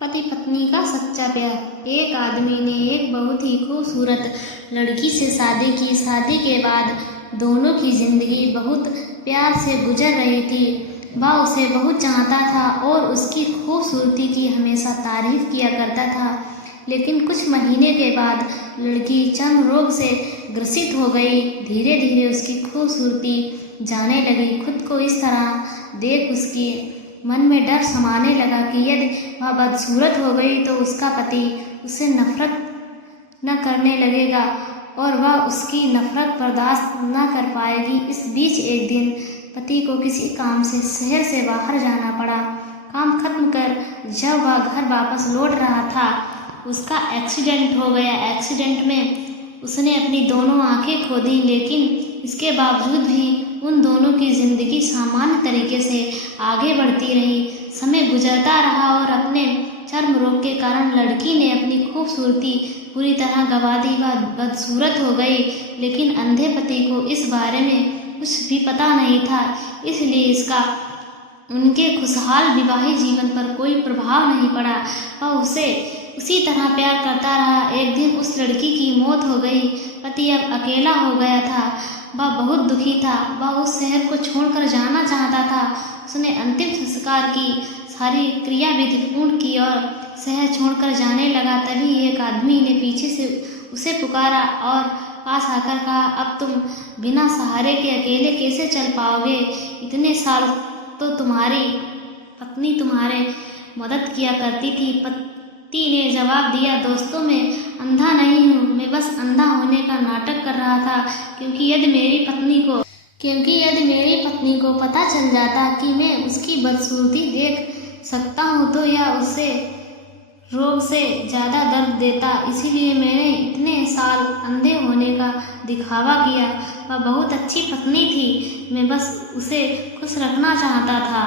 पति पत्नी का सच्चा प्यार। एक आदमी ने एक बहुत ही खूबसूरत लड़की से शादी की। शादी के बाद दोनों की जिंदगी बहुत प्यार से गुजर रही थी। वह उसे बहुत चाहता था और उसकी खूबसूरती की हमेशा तारीफ किया करता था। लेकिन कुछ महीने के बाद लड़की चर्म रोग से ग्रसित हो गई। धीरे धीरे उसकी खूबसूरती जाने लगी। खुद को इस तरह देख उसकी मन में डर समाने लगा कि यदि वह बदसूरत हो गई तो उसका पति उससे नफरत न करने लगेगा और वह उसकी नफरत बर्दाश्त न कर पाएगी। इस बीच एक दिन पति को किसी काम से शहर से बाहर जाना पड़ा। काम खत्म कर जब वह घर वापस लौट रहा था, उसका एक्सीडेंट हो गया। एक्सीडेंट में उसने अपनी दोनों आंखें खो दी, लेकिन इसके बावजूद भी उन दोनों की जिंदगी सामान्य तरीके से आगे बढ़ती रही। समय गुजरता रहा और अपने चर्म रोग के कारण लड़की ने अपनी खूबसूरती पूरी तरह गंवा दी। वह बदसूरत हो गई, लेकिन अंधे पति को इस बारे में कुछ भी पता नहीं था, इसलिए इसका उनके खुशहाल विवाहित जीवन पर कोई प्रभाव नहीं पड़ा। वह उसे उसी तरह प्यार करता रहा। एक दिन उस लड़की की मौत हो गई। पति अब अकेला हो गया था। वह बहुत दुखी था। वह उस शहर को छोड़कर जाना चाहता था। उसने अंतिम संस्कार की सारी क्रियाविधि पूर्ण की और शहर छोड़कर जाने लगा। तभी एक आदमी ने पीछे से उसे पुकारा और पास आकर कहा, अब तुम बिना सहारे के अकेले कैसे चल पाओगे? इतने साल तो तुम्हारी पत्नी तुम्हारे मदद किया करती थी। पति ने जवाब दिया, दोस्तों मैं अंधा नहीं हूँ, मैं बस अंधा होने का नाटक कर रहा था, क्योंकि यदि मेरी पत्नी को पता चल जाता कि मैं उसकी बदसूरती देख सकता हूँ तो यह उसे रोग से ज़्यादा दर्द देता। इसीलिए मैंने इतने साल अंधे होने का दिखावा किया। वह बहुत अच्छी पत्नी थी, मैं बस उसे खुश रखना चाहता था।